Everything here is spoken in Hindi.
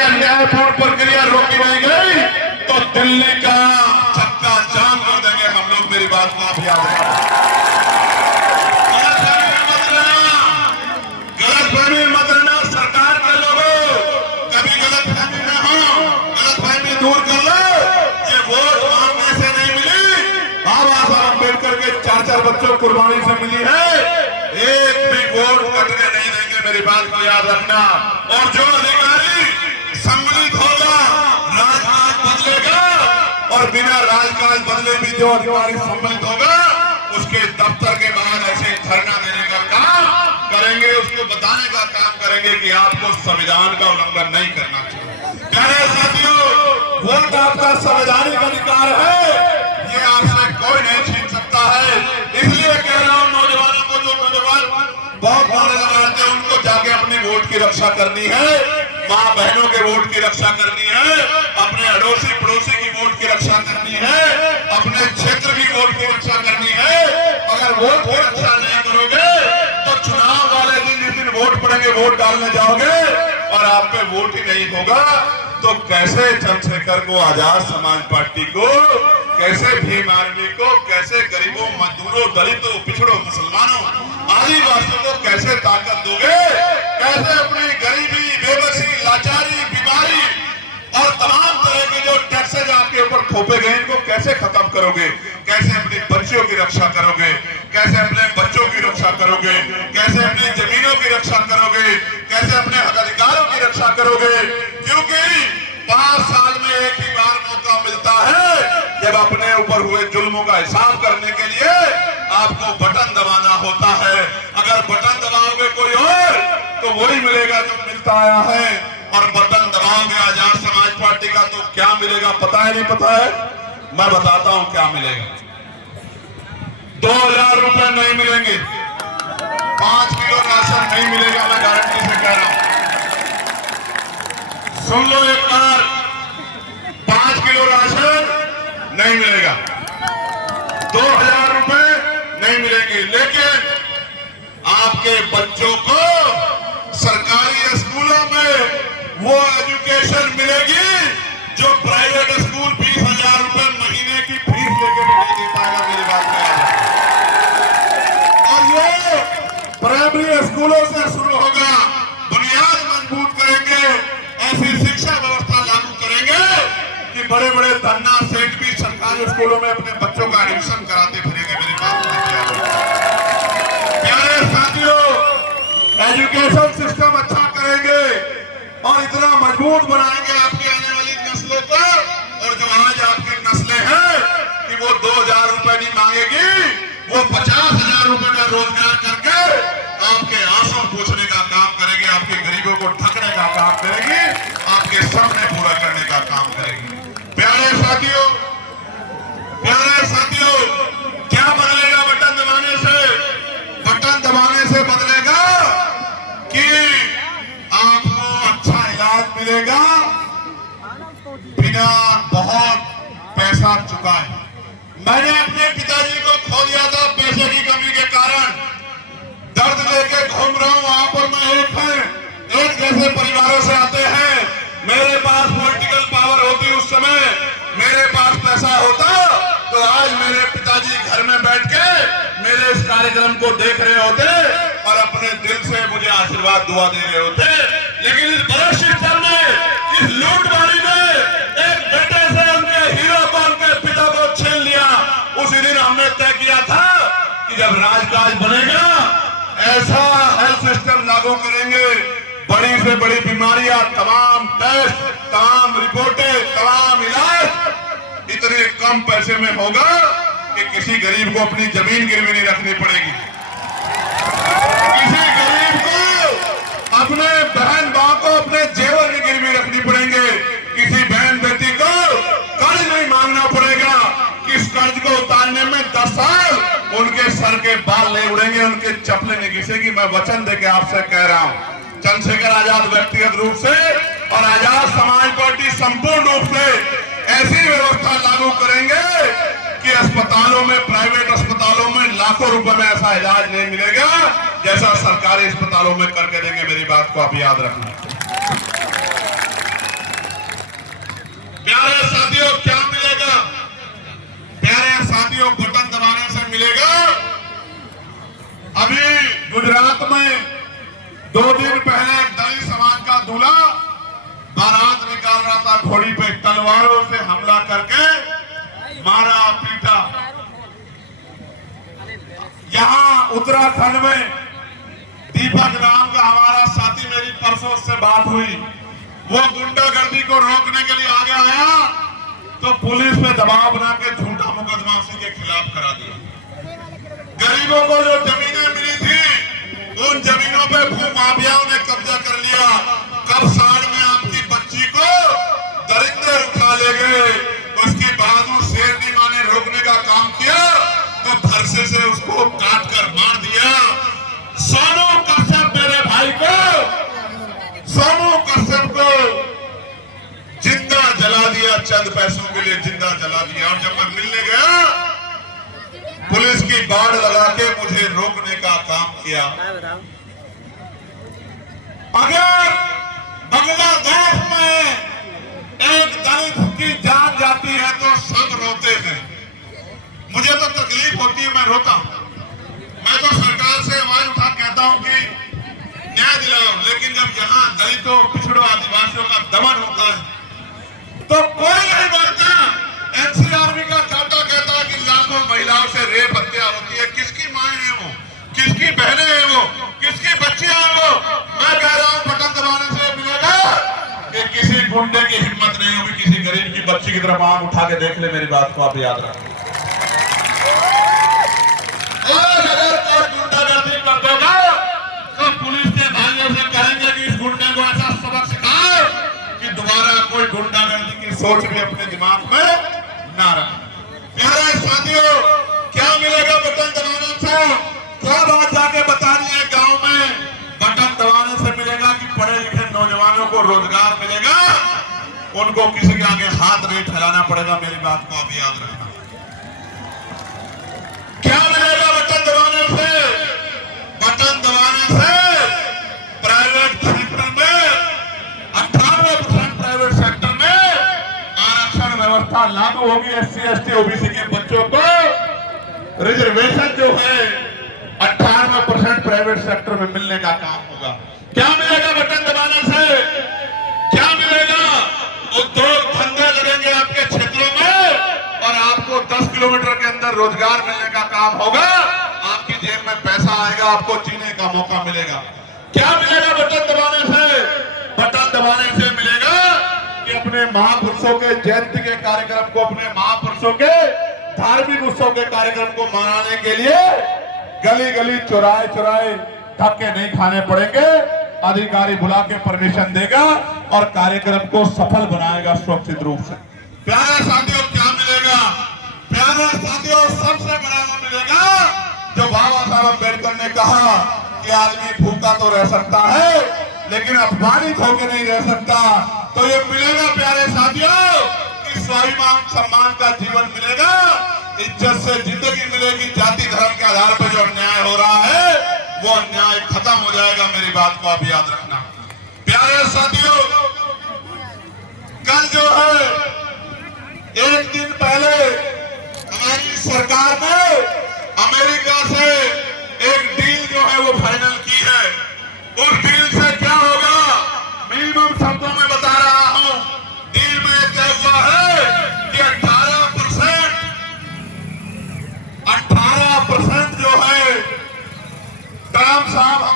ये अन्यायपूर्ण प्रक्रिया रोकी नहीं गई तो दिल्ली का चक्का जाम कर देंगे हम लोग। मेरी बात को आप याद रखें। गलतफहमी मत रहना सरकार के लोगों, कभी गलतफहमी ना हो, गलतफहमी दूर कर लो। ये वोट मांगने से नहीं मिली, बाबा साहब अम्बेडकर के 4-4 बच्चों कुर्बानी से मिली है। एक भी वोट कटने नहीं देंगे, मेरी बात को याद रखना। और जो अधिकारी सम्मिलित होगा राजकाज बदलेगा, और बिना राजकाज बदले भी जो अधिकारी सम्मिलित होगा उसके दफ्तर के बाहर ऐसे धरना देने का काम करेंगे, उसको बताने का काम करेंगे कि आपको संविधान का उल्लंघन नहीं करना चाहिए। प्यारे साथियों, वोट आपका संवैधानिक अधिकार है, ये आपसे कोई नहीं छीन सकता है। इसलिए कह रहा हूं नौजवानों को, जो नौजवान बहुत नारे लगाते हैं उनको जाके अपनी वोट की रक्षा करनी है, माँ बहनों के वोट की रक्षा करनी है, अपने अड़ोसी पड़ोसी की वोट की रक्षा करनी है, अपने क्षेत्र की वोट की रक्षा करनी है। अगर वोट की रक्षा नहीं करोगे तो चुनाव वाले दिन जिस दिन वोट पड़ेंगे वोट डालने जाओगे और आप पे वोट ही नहीं होगा तो कैसे चंद्रशेखर को, आजाद समाज पार्टी को, कैसे भीम आर्मी को, कैसे गरीबों, मजदूरों, दलितों, पिछड़ों, मुसलमानों, आदिवासियों को कैसे ताकत दोगे? कैसे अपनी गरीबी, बेबसी, लाचारी, बीमारी और तमाम तरह के जो टैक्सेज आपके ऊपर थोपे गए इनको कैसे खत्म करोगे? कैसे अपनी बच्चियों की रक्षा करोगे? कैसे अपने बच्चों की रक्षा करोगे? कैसे अपनी जमीनों की रक्षा करोगे? कैसे अपने हक अधिकारों की रक्षा करोगे? क्योंकि 5 साल में एक ही बार मौका मिलता है जब अपने ऊपर हुए जुल्मों का हिसाब करने के लिए आपको बटन दबाना होता है। अगर बटन दबाओगे कोई और तो वही मिलेगा जो मिलता आया है, और बटन दबाओगे आजाद समाज पार्टी का तो क्या मिलेगा पता है? नहीं पता है? मैं बताता हूं क्या मिलेगा। 2000 रुपए नहीं मिलेंगे, 5 किलो राशन नहीं मिलेगा, मैं गारंटी से कह रहा हूं। सुन लो एक बार, 5 किलो राशन नहीं मिलेगा, 2000 रुपए नहीं मिलेंगे, लेकिन आपके बच्चों को सरकारी स्कूलों में वो एजुकेशन मिलेगी जो प्राइवेट स्कूल 20,000 रुपए महीने की फीस लेके भी नहीं दे पाएगा। मेरी बात में आ जाए। और ये प्राइमरी स्कूलों से शुरू होगा। बुनियाद मजबूत करेंगे, ऐसी शिक्षा व्यवस्था लागू करेंगे कि बड़े बड़े धन्ना सेठ भी सरकारी स्कूलों में अपने बच्चों का एडमिशन कराते फिरेंगे। मेरी बात में प्यारे साथियों, एजुकेशन सिस्टम अच्छा करेंगे और इतना मजबूत बनाएंगे आपकी आने वाली नस्लों को, और जो आज आपकी नस्लें हैं कि वो 2000 रुपए नहीं मांगेगी, वो 50,000 रुपए का रोजगार करके आपके आंसू पूछने का काम करेगी, आपके गरीबों को ढकने का काम करेगी, आपके सपने पूरा करने का काम करेगी। प्यारे साथियों, क्या बदलेगा बटन दबाने से? बटन दबाने से बदलेगा कि आपको अच्छा इलाज मिलेगा बिना बहुत पैसा चुकाए। मैंने अपने पिताजी को खो दिया था पैसे की कमी के कारण, दर्द लेके घूम रहा हूं। वहां पर मैं एक जैसे परिवारों से आते हैं। मेरे पास पॉलिटिकल पावर होती उस समय, मेरे पास पैसा होता तो आज मेरे पिताजी घर में बैठ के मेरे इस कार्यक्रम को देख रहे होते और अपने दिल से मुझे आशीर्वाद दुआ दे रहे होते। लेकिन इस बड़े सिस्टम ने, इस लूटमारी ने एक बेटे से उनके हीरो को, उनके पिता को छीन लिया। उसी दिन हमने तय किया था कि जब राजकाज बनेगा ऐसा हेल्थ सिस्टम लागू करेंगे, बड़ी से बड़ी बीमारियां, तमाम टेस्ट, तमाम रिपोर्टें, तमाम इलाज इतने कम पैसे में होगा कि किसी गरीब को अपनी जमीन गिरवी नहीं रखनी पड़ेगी, किसी गरीब को अपने बहन मां को अपने जेवर नहीं गिरवी रखनी पड़ेंगे, किसी बहन बेटी को कर्ज नहीं मांगना पड़ेगा, किस कर्ज को उतारने में 10 साल उनके सर के बाल नहीं उड़ेंगे, उनके चप्पलें नहीं घिसेगी। मैं वचन देके आपसे कह रहा हूं, चंद्रशेखर आजाद व्यक्तिगत रूप से और आजाद समाज पार्टी संपूर्ण रूप से ऐसी व्यवस्था लागू करेंगे कि अस्पतालों में, प्राइवेट अस्पतालों में लाखों रुपए में ऐसा इलाज नहीं मिलेगा जैसा सरकारी अस्पतालों में करके देंगे। मेरी बात को आप याद रखना। निकाल रहा था घोड़ी पे, तलवारों से हमला करके मारा पीटा। यहाँ उत्तराखंड में दीपक नाम का हमारा साथी, मेरी परसों से बात हुई, वो गुंडागर्दी को रोकने के लिए आगे आया तो पुलिस पे दबाव बना के झूठा मुकदमा उसी के खिलाफ करा दिया। गरीबों को जो जमीनें मिली थी उन जमीनों पे भूमाफियाओं ने कब्जा कर लिया। कब साड़ में आपकी बच्ची को दरिंदे उठा ले गए, उसकी बहादुर शेरनी माँ ने रोकने का काम किया तो फरसे से उसको काट कर मार दिया। सोनू कश्यप मेरे भाई को, सोनू कश्यप को जिंदा जला दिया, चंद पैसों के लिए जिंदा जला दिया। और जब मैं मिलने गया पुलिस की बाड़ लगा के मुझे रोकने का काम किया। अगर बांग्लादेश में एक दलित की जान जाती है तो सब रोते हैं। मुझे तो तकलीफ होती है, मैं रोता हूं। मैं तो सरकार से आवाज उठा कहता हूं कि न्याय दिलाओ, लेकिन जब यहाँ दलितों, पिछड़ों, आदिवासियों का दमन होता है तो कोई नहीं बोलता। एनसीआरबी का डाटा कहता है कि लाखों महिलाओं से रेप हत्या होती है। किसकी माएं हैं वो, किसकी बहनें हैं वो, किसकी बच्चियां हैं वो? मैं कह रहा हूं बटन दबाने से मिलेगा कि किसी गुंडे की हिम्मत नहीं होगी किसी गरीब की बच्ची की तरफ आंख उठा के देख ले। मेरी बात को आप याद रखें। और अगर कोई गुंडागर्दी कर देगा तो पुलिस के भाइयों से कहेंगे कि इस गुंडे को ऐसा सबक सिखाओ कि दोबारा कोई गुंडागर्दी की सोच भी अपने दिमाग में ना रहे। प्यारे साथियों, क्या मिलेगा बटन दबाने से? क्या बात जाके बतानी है गांव में? बटन दबाने से मिलेगा कि पढ़े लिखे नौजवानों को रोजगार मिलेगा, उनको किसी के आगे हाथ नहीं फैलाना पड़ेगा। मेरी बात को आप याद रखना। क्या मिलेगा बटन दबाने से? बटन दबाने से प्राइवेट सेक्टर में 98% प्राइवेट सेक्टर में आरक्षण व्यवस्था लागू होगी। SC ST OBC के बच्चों को रिजर्वेशन जो है 98% प्राइवेट सेक्टर में मिलने का काम होगा। क्या मिलेगा बटन दबाने से? क्या मिलेगा? उद्योग धंधे लगेंगे आपके क्षेत्रों में और आपको 10 किलोमीटर के अंदर रोजगार मिलने का काम होगा। आपकी जेब में पैसा आएगा, आपको जीने का मौका मिलेगा। क्या मिलेगा बटन दबाने से? बटन दबाने से मिलेगा कि अपने महापुरुषों के जयंती के कार्यक्रम को, अपने महापुरुषों के धार्मिक उत्सव के कार्यक्रम को मनाने के लिए गली गली चौराहे चौराहे धक्के नहीं खाने पड़ेंगे। अधिकारी बुला के परमिशन देगा और कार्यक्रम को सफल बनाएगा सुरक्षित रूप से। प्यारे साथियों, क्या मिलेगा? प्यारे साथियों, सबसे बड़ा मिलेगा जो बाबा साहब अम्बेडकर ने कहा कि आदमी भूखा तो रह सकता है लेकिन अपमानित होकर नहीं रह सकता। तो ये मिलेगा प्यारे साथियों कि स्वाभिमान सम्मान का जीवन मिलेगा, इज्जत से जिंदगी मिलेगी। जाति धर्म के आधार पर जो अन्याय हो रहा है वो अन्याय खत्म हो जाएगा। मेरी बात को आप याद रखना। प्यारे साथियों, कल जो है एक दिन पहले हमारी सरकार ने अमेरिका से एक डील जो है वो फाइनल की है। उस डील से क्या होगा मिनिमम शब्दों में बता रहा हूं। डील में क्या हुआ है कि 18% जो है ट्रम्प साहब